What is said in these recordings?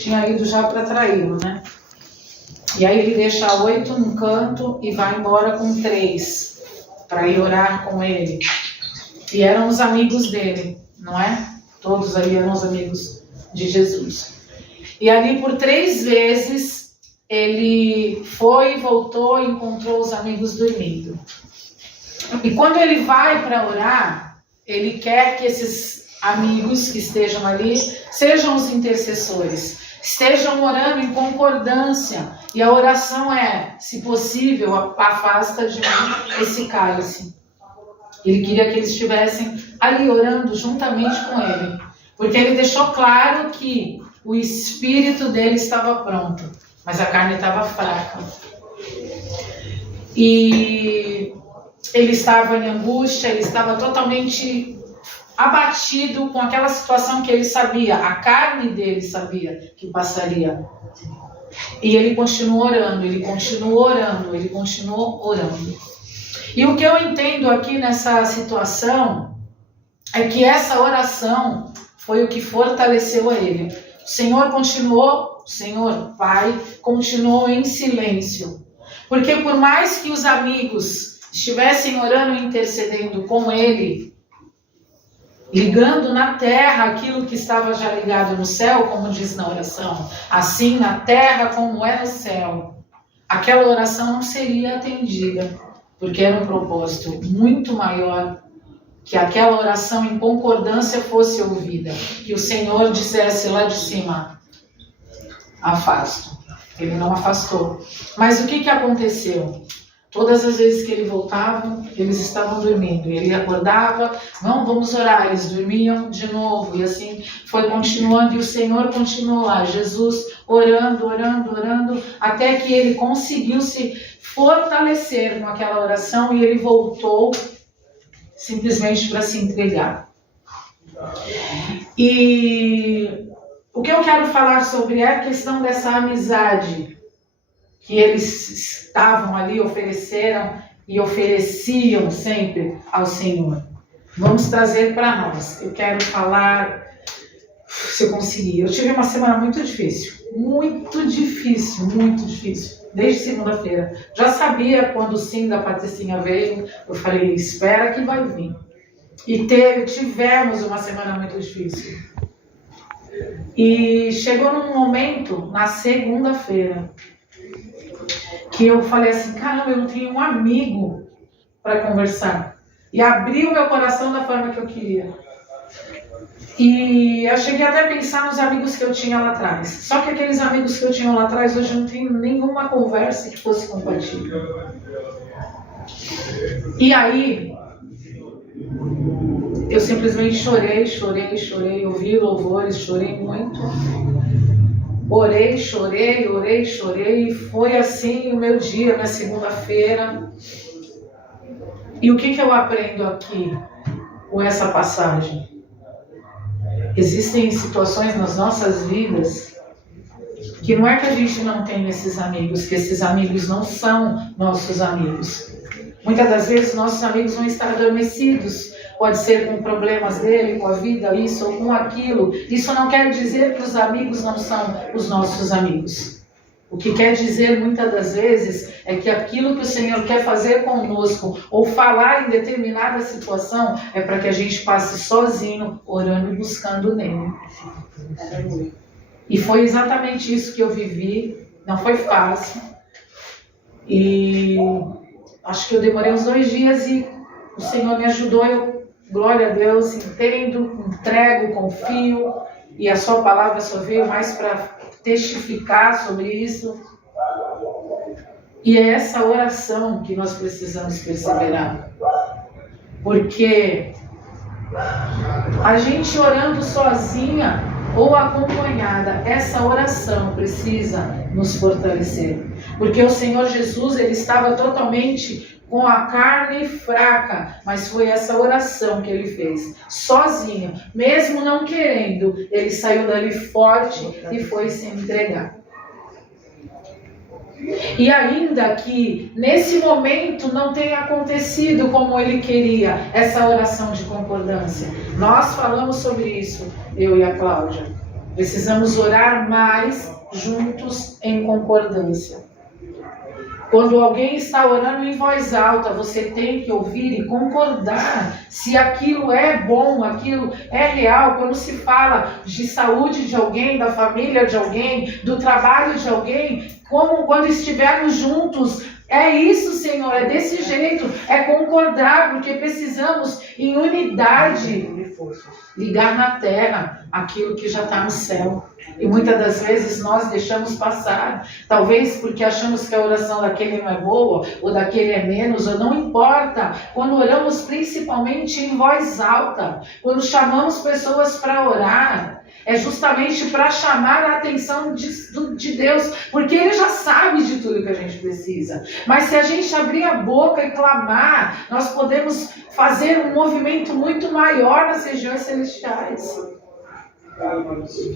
tinha ido já para traí-lo, né? E aí ele deixa 8 num canto e vai embora com 3 para ir orar com ele. E eram os amigos dele, não é? Todos ali eram os amigos de Jesus. E ali por 3 vezes ele foi, voltou e encontrou os amigos dormindo. E quando ele vai para orar, ele quer que esses amigos que estejam ali sejam os intercessores, estejam orando em concordância. E a oração é, se possível, afasta de mim esse cálice. Ele queria que eles estivessem ali orando juntamente com ele, porque ele deixou claro que o espírito dele estava pronto, mas a carne estava fraca. E ele estava em angústia, ele estava totalmente abatido com aquela situação que ele sabia, a carne dele sabia que passaria. E ele continuou orando, ele continuou orando, ele continuou orando. E o que eu entendo aqui nessa situação é que essa oração foi o que fortaleceu a ele. O Senhor continuou, o Senhor Pai, continuou em silêncio. Porque por mais que os amigos estivessem orando e intercedendo com ele, ligando na terra aquilo que estava já ligado no céu, como diz na oração, assim na terra como é no céu, aquela oração não seria atendida, porque era um propósito muito maior, que aquela oração em concordância fosse ouvida, que o Senhor dissesse lá de cima, afasto. Ele não afastou. Mas o que aconteceu? Todas as vezes que ele voltava, eles estavam dormindo. Ele acordava, não, vamos orar. Eles dormiam de novo. E assim foi continuando. E o Senhor continuou lá. Jesus orando, orando, orando. Até que ele conseguiu se fortalecer naquela oração. E ele voltou simplesmente para se entregar. E o que eu quero falar sobre é a questão dessa amizade que eles estavam ali, ofereceram e ofereciam sempre ao Senhor. Vamos trazer para nós. Eu quero falar, se eu conseguir. Eu tive uma semana muito difícil, desde segunda-feira. Já sabia quando o sim da Patricinha veio, eu falei, espera que vai vir. E tivemos uma semana muito difícil. E chegou num momento, na segunda-feira, que eu falei assim, caramba, eu não tenho um amigo para conversar. E abri o meu coração da forma que eu queria. E eu cheguei até a pensar nos amigos que eu tinha lá atrás. Só que aqueles amigos que eu tinha lá atrás, hoje eu não tenho nenhuma conversa que fosse compatível. E aí, eu simplesmente chorei, ouvi louvores, chorei muito. Orei, chorei, e foi assim o meu dia, na segunda-feira. E o que eu aprendo aqui com essa passagem? Existem situações nas nossas vidas que não é que a gente não tem esses amigos, que esses amigos não são nossos amigos. Muitas das vezes nossos amigos vão estar adormecidos, pode ser com problemas dele, com a vida, isso ou com aquilo. Isso não quer dizer que os amigos não são os nossos amigos. O que quer dizer muitas das vezes é que aquilo que o Senhor quer fazer conosco ou falar em determinada situação é para que a gente passe sozinho, orando e buscando nele. E foi exatamente isso que eu vivi. Não foi fácil. E acho que eu demorei uns 2 dias e o Senhor me ajudou. Eu, glória a Deus, entendo, entrego, confio. E a sua palavra só veio mais para testificar sobre isso. E é essa oração que nós precisamos perseverar. Porque a gente orando sozinha ou acompanhada, essa oração precisa nos fortalecer. Porque o Senhor Jesus, ele estava totalmente com a carne fraca, mas foi essa oração que ele fez, sozinho, mesmo não querendo, ele saiu dali forte e foi se entregar. E ainda que nesse momento não tenha acontecido como ele queria, essa oração de concordância. Nós falamos sobre isso, eu e a Cláudia. Precisamos orar mais juntos em concordância. Quando alguém está orando em voz alta, você tem que ouvir e concordar se aquilo é bom, aquilo é real. Quando se fala de saúde de alguém, da família de alguém, do trabalho de alguém, como quando estivermos juntos, é isso, Senhor, é desse jeito, é concordar, porque precisamos em unidade ligar na terra aquilo que já está no céu. E muitas das vezes nós deixamos passar, talvez porque achamos que a oração daquele não é boa, ou daquele é menos, ou não importa. Quando oramos principalmente em voz alta, quando chamamos pessoas para orar, é justamente para chamar a atenção de Deus, porque Ele já sabe de tudo que a gente precisa. Mas se a gente abrir a boca e clamar, nós podemos fazer um movimento muito maior nas regiões celestiais.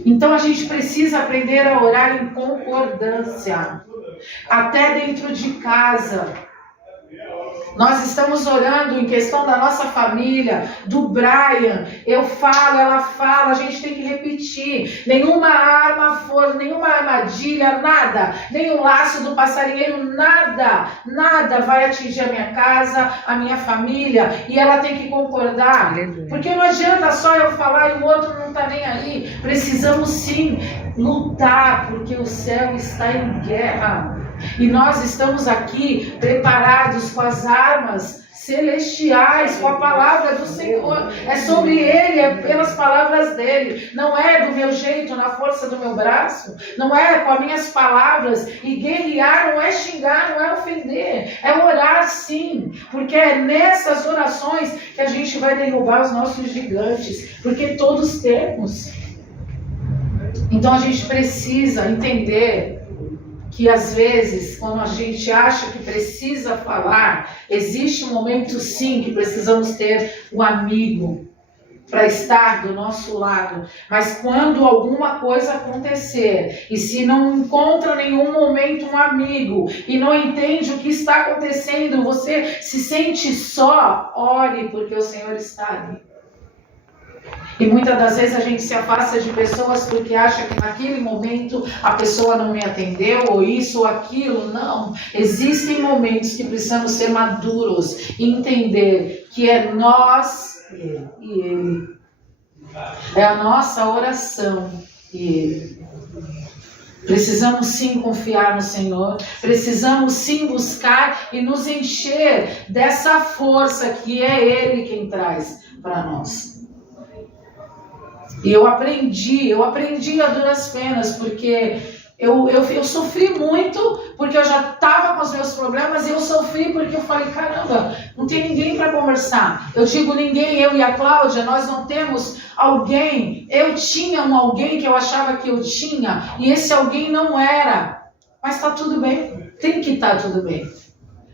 Então a gente precisa aprender a orar em concordância, até dentro de casa. Nós estamos orando em questão da nossa família, do Brian. Eu falo, ela fala, a gente tem que repetir. Nenhuma nenhuma armadilha, nada. Nem o laço do passarinheiro, nada vai atingir a minha casa, a minha família. E ela tem que concordar. Porque não adianta só eu falar e o outro não está nem aí. Precisamos sim lutar, porque o céu está em guerra. E nós estamos aqui preparados com as armas celestiais, com a palavra do Senhor. É sobre Ele, é pelas palavras dEle. Não é do meu jeito, na força do meu braço. Não é com as minhas palavras. E guerrear não é xingar, não é ofender. É orar sim. Porque é nessas orações que a gente vai derrubar os nossos gigantes. Porque todos temos. Então a gente precisa entender que às vezes, quando a gente acha que precisa falar, existe um momento sim que precisamos ter um amigo para estar do nosso lado. Mas quando alguma coisa acontecer, e se não encontra nenhum momento um amigo, e não entende o que está acontecendo, você se sente só, ore, porque o Senhor está ali. E muitas das vezes a gente se afasta de pessoas porque acha que naquele momento a pessoa não me atendeu, ou isso ou aquilo. Não. Existem momentos que precisamos ser maduros e entender que é nós e Ele. É a nossa oração e Ele. Precisamos sim confiar no Senhor, precisamos sim buscar e nos encher dessa força que é Ele quem traz para nós. E eu aprendi a duras penas, porque eu sofri muito, porque eu já estava com os meus problemas, e eu sofri porque eu falei, caramba, não tem ninguém para conversar. Eu digo ninguém, eu e a Cláudia, nós não temos alguém. Eu tinha alguém que eu achava que eu tinha, e esse alguém não era. Mas está tudo bem, tem que estar tudo bem.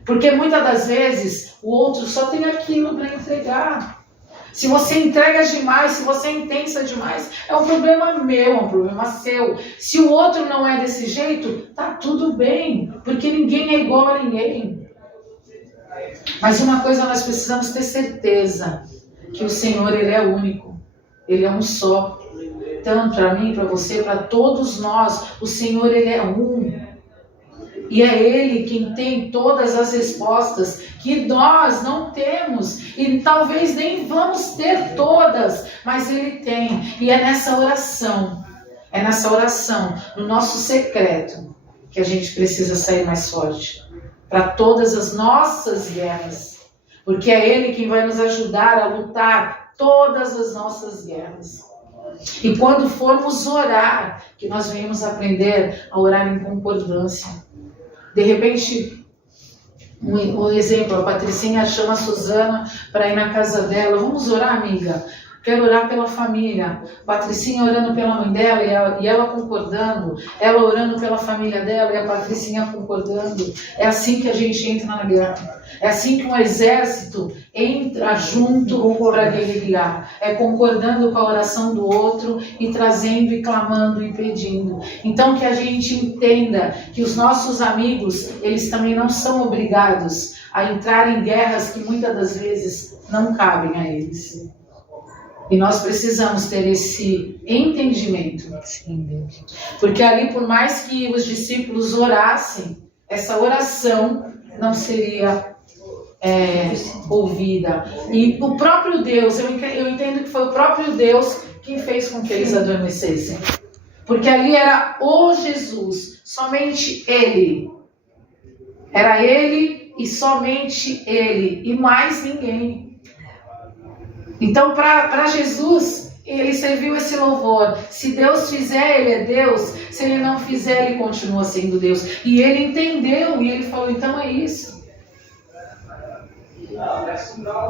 Porque muitas das vezes o outro só tem aquilo para entregar. Se você entrega demais, se você é intensa demais, é um problema meu, é um problema seu. Se o outro não é desse jeito, tá tudo bem, porque ninguém é igual a ninguém. Mas uma coisa nós precisamos ter certeza, que o Senhor, Ele é único, Ele é um só. Tanto para mim, para você, para todos nós, o Senhor, Ele é um. E é Ele quem tem todas as respostas que nós não temos. E talvez nem vamos ter todas, mas Ele tem. E é nessa oração, no nosso secreto, que a gente precisa sair mais forte. Para todas as nossas guerras. Porque é Ele quem vai nos ajudar a lutar todas as nossas guerras. E quando formos orar, que nós venhamos aprender a orar em concordância. De repente, um exemplo, a Patricinha chama a Suzana para ir na casa dela. Vamos orar, amiga? Quero orar pela família. Patricinha orando pela mãe dela e ela concordando. Ela orando pela família dela e a Patricinha concordando. É assim que a gente entra na guerra. É assim que um exército entra junto para guerrear. É concordando com a oração do outro e trazendo e clamando e pedindo. Então que a gente entenda que os nossos amigos, eles também não são obrigados a entrar em guerras que muitas das vezes não cabem a eles. E nós precisamos ter esse entendimento. Sim, Deus. Porque ali, por mais que os discípulos orassem, essa oração não seria ouvida. E o próprio Deus, eu entendo que foi o próprio Deus quem fez com que eles adormecessem. Porque ali era o Jesus, somente Ele. Era Ele e somente Ele, e mais ninguém. Então, para Jesus, Ele serviu esse louvor. Se Deus fizer, Ele é Deus. Se Ele não fizer, Ele continua sendo Deus. E Ele entendeu, e Ele falou, então é isso.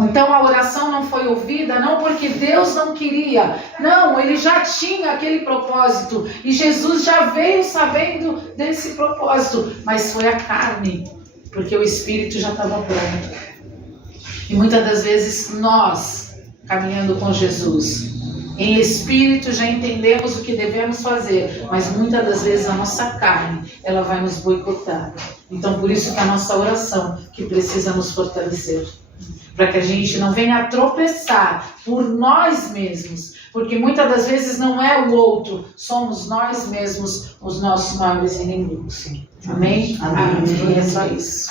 Então a oração não foi ouvida, não porque Deus não queria. Não, Ele já tinha aquele propósito. E Jesus já veio sabendo desse propósito. Mas foi a carne, porque o Espírito já estava pronto. E muitas das vezes nós, caminhando com Jesus, em espírito já entendemos o que devemos fazer, mas muitas das vezes a nossa carne, ela vai nos boicotar. Então por isso que a nossa oração que precisa nos fortalecer, para que a gente não venha tropeçar por nós mesmos, porque muitas das vezes não é o outro, somos nós mesmos os nossos maiores inimigos. Amém? Amém. E é só isso.